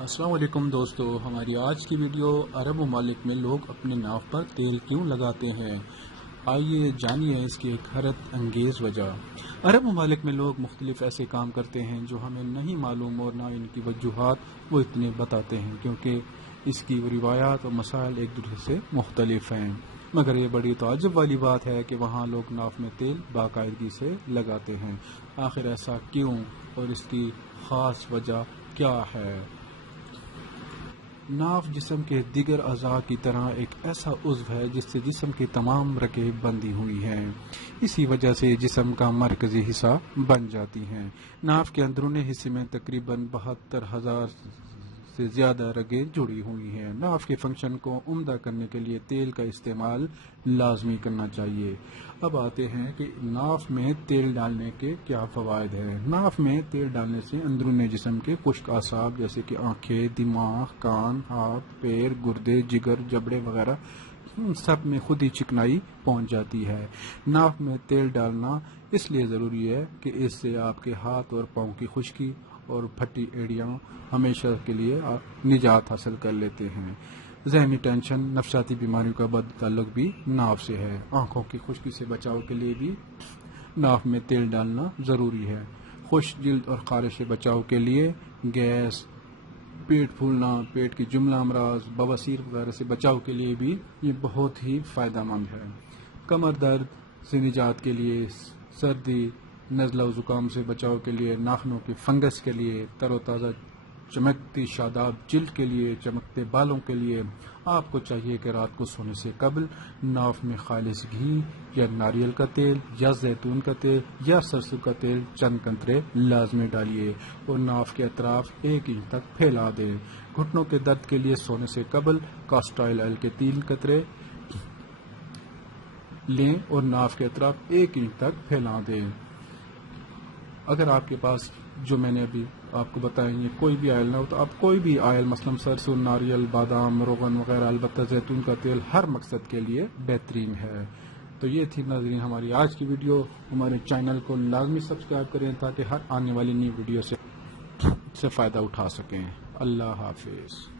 السلام علیکم دوستو، ہماری آج کی ویڈیو عرب ممالک میں لوگ اپنے ناف پر تیل کیوں لگاتے ہیں، آئیے جانیے اس کی ایک حیرت انگیز وجہ۔ عرب ممالک میں لوگ مختلف ایسے کام کرتے ہیں جو ہمیں نہیں معلوم اور نہ ان کی وجوہات وہ اتنے بتاتے ہیں، کیونکہ اس کی روایات اور مسائل ایک دوسرے سے مختلف ہیں۔ مگر یہ بڑی تعجب والی بات ہے کہ وہاں لوگ ناف میں تیل باقاعدگی سے لگاتے ہیں۔ آخر ایسا کیوں اور اس کی خاص وجہ کیا ہے؟ ناف جسم کے دیگر اعضاء کی طرح ایک ایسا عضو ہے جس سے جسم کی تمام رگیں بندھی ہوئی ہیں، اسی وجہ سے جسم کا مرکزی حصہ بن جاتی ہیں۔ ناف کے اندرونی حصے میں تقریباً 72,000 سے زیادہ رگیں جڑی ہوئی ہیں۔ ناف کے فنکشن کو عمدہ کرنے کے لیے تیل کا استعمال لازمی کرنا چاہیے۔ اب آتے ہیں کہ ناف میں تیل ڈالنے کے کیا فوائد ہیں۔ ناف میں تیل ڈالنے سے اندرون جسم کے خشک اعصاب جیسے کہ آنکھیں، دماغ، کان، ہاتھ، پیر، گردے، جگر، جبڑے وغیرہ سب میں خود ہی چکنائی پہنچ جاتی ہے۔ ناف میں تیل ڈالنا اس لیے ضروری ہے کہ اس سے آپ کے ہاتھ اور پاؤں کی خشکی اور پھٹی ایڑیاں ہمیشہ کے لیے نجات حاصل کر لیتے ہیں۔ ذہنی ٹینشن، نفسیاتی بیماریوں کا بد تعلق بھی ناف سے ہے۔ آنکھوں کی خشکی سے بچاؤ کے لیے بھی ناف میں تیل ڈالنا ضروری ہے۔ خشک جلد اور خارش سے بچاؤ کے لیے گیس، پیٹ پھولنا، پیٹ کی جملہ امراض، بواسیر وغیرہ سے بچاؤ کے لیے بھی یہ بہت ہی فائدہ مند ہے۔ کمر درد سے نجات کے لیے، سردی، نزلہ و زکام سے بچاؤ کے لیے، ناخنوں کی فنگس کے لیے، تر و تازہ چمکتی شاداب جلد کے لیے، چمکتے بالوں کے لیے آپ کو چاہیے کہ رات کو سونے سے قبل ناف میں خالص گھی یا ناریل کا تیل یا زیتون کا تیل یا سرسوں کا تیل چند قطرے لازمی ڈالیے اور ناف کے اطراف 1 انچ تک پھیلا دیں۔ گھٹنوں کے درد کے لیے سونے سے قبل کاسٹر آئل کے 3 قطرے لیں اور ناف کے اطراف 1 انچ تک پھیلا دیں۔ اگر آپ کے پاس جو میں نے ابھی آپ کو بتایا یہ کوئی بھی آئل نہ ہو تو آپ کوئی بھی آئل مثلا سرسوں، ناریل، بادام، روغن وغیرہ، البتہ زیتون کا تیل ہر مقصد کے لیے بہترین ہے۔ تو یہ تھی ناظرین ہماری آج کی ویڈیو۔ ہمارے چینل کو لازمی سبسکرائب کریں تاکہ ہر آنے والی نئی ویڈیو سے فائدہ اٹھا سکیں۔ اللہ حافظ۔